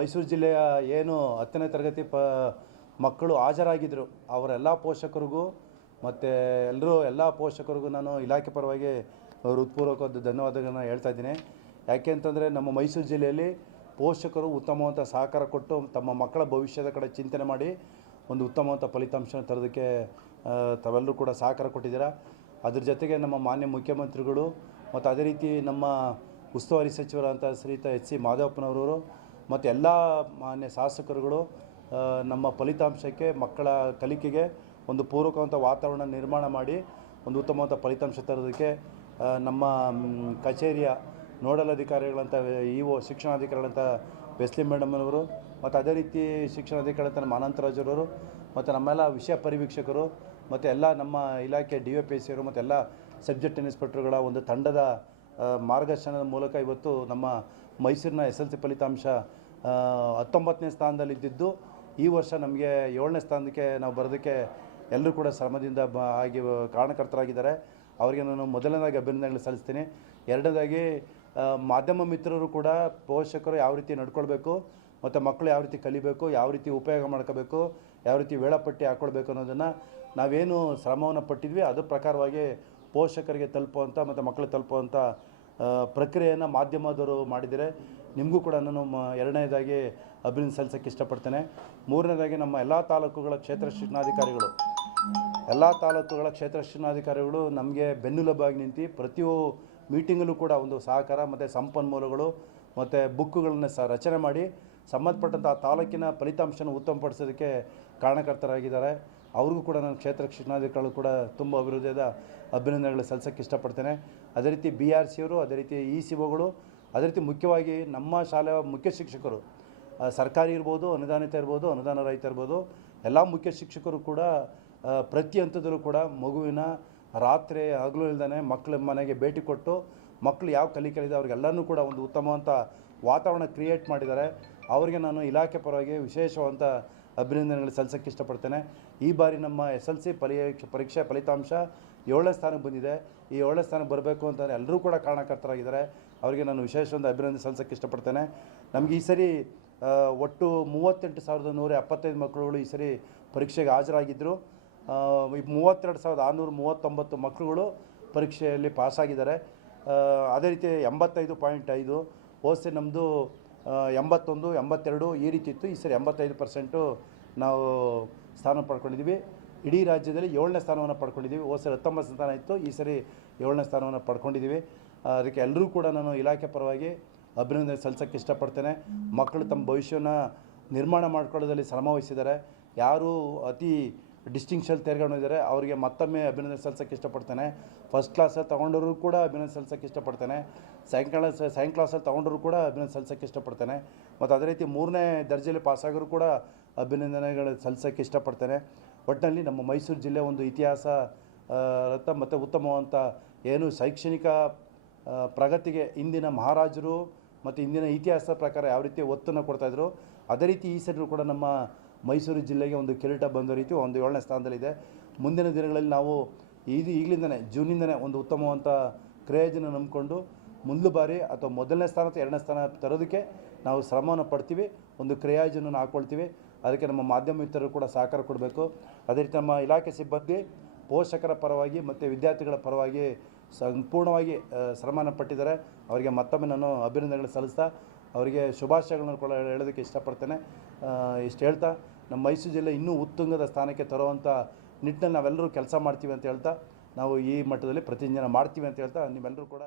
ಮೈಸೂರು ಜಿಲ್ಲೆಯ ಏನು ಹತ್ತನೇ ತರಗತಿ ಪ ಮಕ್ಕಳು ಹಾಜರಾಗಿದ್ದರು ಅವರೆಲ್ಲ ಪೋಷಕರಿಗೂ ಮತ್ತು ಎಲ್ಲರೂ ಎಲ್ಲ ಪೋಷಕರಿಗೂ ನಾನು ಇಲಾಖೆ ಪರವಾಗಿ ಹೃತ್ಪೂರ್ವಕವಾದ ಧನ್ಯವಾದಗಳನ್ನ ಹೇಳ್ತಾ ಇದ್ದೀನಿ. ಯಾಕೆ ಅಂತಂದರೆ ನಮ್ಮ ಮೈಸೂರು ಜಿಲ್ಲೆಯಲ್ಲಿ ಪೋಷಕರು ಉತ್ತಮವಂತ ಸಹಕಾರ ಕೊಟ್ಟು ತಮ್ಮ ಮಕ್ಕಳ ಭವಿಷ್ಯದ ಕಡೆ ಚಿಂತನೆ ಮಾಡಿ ಒಂದು ಉತ್ತಮವಂತ ಫಲಿತಾಂಶನ ತರೋದಕ್ಕೆ ತಾವೆಲ್ಲರೂ ಕೂಡ ಸಹಕಾರ ಕೊಟ್ಟಿದ್ದೀರಾ. ಅದ್ರ ಜೊತೆಗೆ ನಮ್ಮ ಮಾನ್ಯ ಮುಖ್ಯಮಂತ್ರಿಗಳು, ಮತ್ತು ಅದೇ ರೀತಿ ನಮ್ಮ ಉಸ್ತುವಾರಿ ಸಚಿವರಂಥ ಶ್ರೀಯುತ ಎಚ್ ಸಿ ಮಾಧವಪ್ಪನವರು ಮತ್ತು ಎಲ್ಲ ಮಾನ್ಯ ಶಾಸಕರುಗಳು ನಮ್ಮ ಫಲಿತಾಂಶಕ್ಕೆ, ಮಕ್ಕಳ ಕಲಿಕೆಗೆ ಒಂದು ಪೂರಕವಂತ ವಾತಾವರಣ ನಿರ್ಮಾಣ ಮಾಡಿ, ಒಂದು ಉತ್ತಮವಾದ ಫಲಿತಾಂಶ ತರೋದಕ್ಕೆ ನಮ್ಮ ಕಚೇರಿಯ ನೋಡಲ್ ಅಧಿಕಾರಿಗಳಂಥ ಇ ಒ ಶಿಕ್ಷಣಾಧಿಕಾರಿಗಳಂಥ ವೆಸ್ಲಿ ಮೇಡಮ್ನವರು ಮತ್ತು ಅದೇ ರೀತಿ ಶಿಕ್ಷಣಾಧಿಕಾರಿಗಳಂಥ ನಮ್ಮ ಅನಂತರಾಜರವರು ಮತ್ತು ನಮ್ಮೆಲ್ಲ ವಿಷಯ ಪರಿವೀಕ್ಷಕರು, ಮತ್ತು ಎಲ್ಲ ನಮ್ಮ ಇಲಾಖೆ ಡಿ ಒ ಪಿ ಸಿಯವರು ಮತ್ತು ಎಲ್ಲ ಸಬ್ಜೆಕ್ಟ್ ಇನ್ಸ್ಪೆಕ್ಟರ್ಗಳ ಒಂದು ತಂಡದ ಮಾರ್ಗದರ್ಶನದ ಮೂಲಕ ಇವತ್ತು ನಮ್ಮ ಮೈಸೂರಿನ ಎಸ್ ಎಲ್ ಸಿ ಫಲಿತಾಂಶ ಹತ್ತೊಂಬತ್ತನೇ ಸ್ಥಾನದಲ್ಲಿದ್ದಿದ್ದು, ಈ ವರ್ಷ ನಮಗೆ ಏಳನೇ ಸ್ಥಾನಕ್ಕೆ ನಾವು ಬರೋದಕ್ಕೆ ಎಲ್ಲರೂ ಕೂಡ ಶ್ರಮದಿಂದ ಆಗಿ ಕಾರಣಕರ್ತರಾಗಿದ್ದಾರೆ. ಅವರಿಗೆ ನಾನು ಮೊದಲನೇದಾಗಿ ಅಭಿನಂದನೆಗಳು ಸಲ್ಲಿಸ್ತೀನಿ. ಎರಡನೇದಾಗಿ ಮಾಧ್ಯಮ ಮಿತ್ರರು ಕೂಡ ಪೋಷಕರು ಯಾವ ರೀತಿ ನಡ್ಕೊಳ್ಬೇಕು, ಮತ್ತು ಮಕ್ಕಳು ಯಾವ ರೀತಿ ಕಲಿಬೇಕು, ಯಾವ ರೀತಿ ಉಪಯೋಗ ಮಾಡ್ಕೋಬೇಕು, ಯಾವ ರೀತಿ ವೇಳಾಪಟ್ಟಿ ಹಾಕ್ಕೊಳ್ಬೇಕು ಅನ್ನೋದನ್ನು ನಾವೇನು ಶ್ರಮವನ್ನು ಪಟ್ಟಿದ್ವಿ. ಅದ್ರ ಪ್ರಕಾರವಾಗಿ ಪೋಷಕರಿಗೆ ತಲುಪುವಂಥ ಮತ್ತು ಮಕ್ಕಳು ತಲುಪುವಂಥ ಪ್ರಕ್ರಿಯೆಯನ್ನು ಮಾಧ್ಯಮದವರು ಮಾಡಿದರೆ ನಿಮಗೂ ಕೂಡ ನಾನು ಎರಡನೇದಾಗಿ ಅಭಿನಂದ ಸಲ್ಲಿಸೋಕ್ಕೆ ಇಷ್ಟಪಡ್ತೇನೆ. ಮೂರನೇದಾಗಿ ನಮ್ಮ ಎಲ್ಲ ತಾಲೂಕುಗಳ ಕ್ಷೇತ್ರ ಶಿಕ್ಷಣಾಧಿಕಾರಿಗಳು. ಎಲ್ಲ ತಾಲೂಕುಗಳ ಕ್ಷೇತ್ರ ಶಿಕ್ಷಣಾಧಿಕಾರಿಗಳು ನಮಗೆ ಬೆನ್ನುಲುಬಾಗಿ ನಿಂತು ಪ್ರತಿಯೊ ಮೀಟಿಂಗಲ್ಲೂ ಕೂಡ ಒಂದು ಸಹಕಾರ ಮತ್ತು ಸಂಪನ್ಮೂಲಗಳು ಮತ್ತು ಬುಕ್ಕುಗಳನ್ನು ಸಹ ರಚನೆ ಮಾಡಿ ಸಂಬಂಧಪಟ್ಟಂಥ ತಾಲೂಕಿನ ಫಲಿತಾಂಶನ ಉತ್ತಮಪಡಿಸೋದಕ್ಕೆ ಕಾರಣಕರ್ತರಾಗಿದ್ದಾರೆ. ಅವ್ರಿಗೂ ಕೂಡ ನಾನು ಕ್ಷೇತ್ರ ಶಿಕ್ಷಣಾಧಿಕಾರಿಗಳು ಕೂಡ ತುಂಬ ಅಭಿವೃದ್ಧಿಯಾದ ಅಭಿನಂದನೆಗಳು ಸಲ್ಲಿಸೋಕ್ಕೆ ಇಷ್ಟಪಡ್ತೇನೆ. ಅದೇ ರೀತಿ ಬಿ ಆರ್ ಸಿಯವರು ಅದೇ ರೀತಿ ಇ ಸಿ ಒಗಳು ಅದೇ ರೀತಿ ಮುಖ್ಯವಾಗಿ ನಮ್ಮ ಶಾಲೆಯ ಮುಖ್ಯ ಶಿಕ್ಷಕರು ಸರ್ಕಾರಿ ಇರ್ಬೋದು, ಅನುದಾನಿತ ಇರ್ಬೋದು, ಅನುದಾನ ರಹಿತ ಇರ್ಬೋದು, ಎಲ್ಲ ಮುಖ್ಯ ಶಿಕ್ಷಕರು ಕೂಡ ಪ್ರತಿ ಹಂತದಲ್ಲೂ ಕೂಡ ಮಗುವಿನ ರಾತ್ರಿ ಹಗಲು ಇಲ್ಲದೇ ಮಕ್ಕಳ ಮನೆಗೆ ಭೇಟಿ ಕೊಟ್ಟು ಮಕ್ಕಳು ಯಾವ ಕಲಿಕಲಿದೆ ಅವ್ರಿಗೆಲ್ಲನೂ ಕೂಡ ಒಂದು ಉತ್ತಮವಂತ ವಾತಾವರಣ ಕ್ರಿಯೇಟ್ ಮಾಡಿದ್ದಾರೆ. ಅವರಿಗೆ ನಾನು ಇಲಾಖೆ ಪರವಾಗಿ ವಿಶೇಷವಾದಂಥ ಅಭಿನಂದನೆಗಳು ಸಲ್ಲಿಸೋಕ್ಕೆ ಇಷ್ಟಪಡ್ತೇನೆ. ಈ ಬಾರಿ ನಮ್ಮ ಎಸ್ ಎಲ್ ಸಿ ಪರೀಕ್ಷೆ ಪರೀಕ್ಷೆ ಫಲಿತಾಂಶ ಏಳನೇ ಸ್ಥಾನಕ್ಕೆ ಬಂದಿದೆ. ಈ ಏಳನೇ ಸ್ಥಾನಕ್ಕೆ ಬರಬೇಕು ಅಂತಂದರೆ ಎಲ್ಲರೂ ಕೂಡ ಕಾರಣಕರ್ತರಾಗಿದ್ದಾರೆ. ಅವರಿಗೆ ನಾನು ವಿಶೇಷ ಒಂದು ಅಭಿನಂದನೆ ಸಲ್ಲಿಸೋಕ್ಕೆ ಇಷ್ಟಪಡ್ತೇನೆ. ನಮಗೆ ಈ ಸರಿ ಒಟ್ಟು ಮೂವತ್ತೆಂಟು ಸಾವಿರದ ನೂರ ಎಪ್ಪತ್ತೈದು ಮಕ್ಕಳುಗಳು ಈ ಸರಿ ಪರೀಕ್ಷೆಗೆ ಹಾಜರಾಗಿದ್ದರು ಮೂವತ್ತೆರಡು ಸಾವಿರದ ಆರುನೂರ ಮೂವತ್ತೊಂಬತ್ತು ಮಕ್ಕಳುಗಳು ಪರೀಕ್ಷೆಯಲ್ಲಿ ಪಾಸಾಗಿದ್ದಾರೆ. ಅದೇ ರೀತಿ ಎಂಬತ್ತೈದು ಪಾಯಿಂಟ್ ಐದು. ಹೋದ ನಮ್ಮದು ಎಂಬತ್ತೊಂದು, ಎಂಬತ್ತೆರಡು ಈ ರೀತಿ ಇತ್ತು. ಈ ಸರಿ ಎಂಬತ್ತೈದು ಪರ್ಸೆಂಟು ನಾವು ಸ್ಥಾನ ಪಡ್ಕೊಂಡಿದ್ದೀವಿ. ಇಡೀ ರಾಜ್ಯದಲ್ಲಿ ಏಳನೇ ಸ್ಥಾನವನ್ನು ಪಡ್ಕೊಂಡಿದ್ದೀವಿ. ಹೋದ ಸರಿ ಹತ್ತೊಂಬತ್ತು ಸ್ಥಾನ ಇತ್ತು. ಈ ಸರಿ ಏಳನೇ ಸ್ಥಾನವನ್ನು ಪಡ್ಕೊಂಡಿದ್ದೀವಿ. ಅದಕ್ಕೆ ಎಲ್ಲರೂ ಕೂಡ ನಾನು ಇಲಾಖೆ ಪರವಾಗಿ ಅಭಿನಂದನೆ ಸಲ್ಲಿಸೋಕ್ಕೆ ಇಷ್ಟಪಡ್ತೇನೆ. ಮಕ್ಕಳು ತಮ್ಮ ಭವಿಷ್ಯನ ನಿರ್ಮಾಣ ಮಾಡ್ಕೊಳ್ಳೋದಲ್ಲಿ ಶ್ರಮ ವಹಿಸಿದ್ದಾರೆ. ಯಾರು ಅತಿ ಡಿಸ್ಟಿಂಕ್ಷನ್ ತೆರ್ಗೊಂಡಿದ್ದಾರೆ ಅವರಿಗೆ ಮತ್ತೊಮ್ಮೆ ಅಭಿನಂದನೆ ಸಲ್ಲಿಸೋಕ್ಕೆ ಇಷ್ಟಪಡ್ತೇನೆ. ಫಸ್ಟ್ ಕ್ಲಾಸಲ್ಲಿ ತೊಗೊಂಡವರು ಕೂಡ ಅಭಿನಂದನೆ ಸಲ್ಲಿಸೋಕ್ಕೆ ಇಷ್ಟಪಡ್ತೇನೆ. ಕ್ಲಾಸ್ ಸೆಕೆಂಡ್ ಕ್ಲಾಸಲ್ಲಿ ತೊಗೊಂಡರು ಕೂಡ ಅಭಿನಂದನೆ ಸಲ್ಲಿಸೋಕ್ಕೆ ಇಷ್ಟಪಡ್ತೇನೆ. ಮತ್ತು ಅದೇ ರೀತಿ ಮೂರನೇ ದರ್ಜೆಯಲ್ಲಿ ಪಾಸಾಗೋರು ಕೂಡ ಅಭಿನಂದನೆಗಳು ಸಲ್ಲಿಸೋಕ್ಕೆ ಇಷ್ಟಪಡ್ತೇನೆ. ಒಟ್ಟಿನಲ್ಲಿ ನಮ್ಮ ಮೈಸೂರು ಜಿಲ್ಲೆ ಒಂದು ಇತಿಹಾಸ ರಥ ಮತ್ತು ಉತ್ತಮವಂಥ ಏನು ಶೈಕ್ಷಣಿಕ ಪ್ರಗತಿಗೆ ಇಂದಿನ ಮಹಾರಾಜರು ಮತ್ತು ಇಂದಿನ ಇತಿಹಾಸದ ಪ್ರಕಾರ ಯಾವ ರೀತಿ ಒತ್ತನ್ನು ಕೊಡ್ತಾಯಿದ್ರು ಅದೇ ರೀತಿ ಈ ಸರಿ ಕೂಡ ನಮ್ಮ ಮೈಸೂರು ಜಿಲ್ಲೆಗೆ ಒಂದು ಕಿರೀಟ ಬಂದ ರೀತಿ ಒಂದು ಏಳನೇ ಸ್ಥಾನದಲ್ಲಿದೆ. ಮುಂದಿನ ದಿನಗಳಲ್ಲಿ ನಾವು ಇದು ಈಗಲಿಂದನೇ ಜೂನಿಂದನೇ ಒಂದು ಉತ್ತಮವಂಥ ಕ್ರೇಜನ್ನು ನಂಬಿಕೊಂಡು ಮುಂದೆ ಬಾರಿ ಅಥವಾ ಮೊದಲನೇ ಸ್ಥಾನ ಅಥವಾ ಎರಡನೇ ಸ್ಥಾನ ತರೋದಕ್ಕೆ ನಾವು ಶ್ರಮವನ್ನು ಪಡ್ತೀವಿ, ಒಂದು ಕ್ರಿಯಾಜನನ್ನು ಹಾಕ್ಕೊಳ್ತೀವಿ ಅದಕ್ಕೆ ನಮ್ಮ ಮಾಧ್ಯಮ ಮಿತ್ರರು ಕೂಡ ಸಹಕಾರ ಕೊಡಬೇಕು. ಅದೇ ರೀತಿ ನಮ್ಮ ಇಲಾಖೆ ಸಿಬ್ಬಂದಿ ಪೋಷಕರ ಪರವಾಗಿ ಮತ್ತು ವಿದ್ಯಾರ್ಥಿಗಳ ಪರವಾಗಿ ಸಂಪೂರ್ಣವಾಗಿ ಶ್ರಮನ ಪಟ್ಟಿದ್ದಾರೆ. ಅವರಿಗೆ ಮತ್ತೊಮ್ಮೆ ನಾನು ಅಭಿನಂದನೆಗಳು ಸಲ್ಲಿಸ್ತಾ, ಅವರಿಗೆ ಶುಭಾಶಯಗಳನ್ನು ಕೂಡ ಹೇಳೋದಕ್ಕೆ ಇಷ್ಟಪಡ್ತೇನೆ. ಇಷ್ಟು ಹೇಳ್ತಾ ನಮ್ಮ ಮೈಸೂರು ಜಿಲ್ಲೆ ಇನ್ನೂ ಉತ್ತುಂಗದ ಸ್ಥಾನಕ್ಕೆ ತರುವಂಥ ನಿಟ್ಟಿನಲ್ಲಿ ನಾವೆಲ್ಲರೂ ಕೆಲಸ ಮಾಡ್ತೀವಿ ಅಂತ ಹೇಳ್ತಾ, ನಾವು ಈ ಮಟ್ಟದಲ್ಲಿ ಪ್ರತಿಜ್ಞೆ ಮಾಡ್ತೀವಿ ಅಂತ ಹೇಳ್ತಾ, ನಿಮ್ಮೆಲ್ಲರೂ ಕೂಡ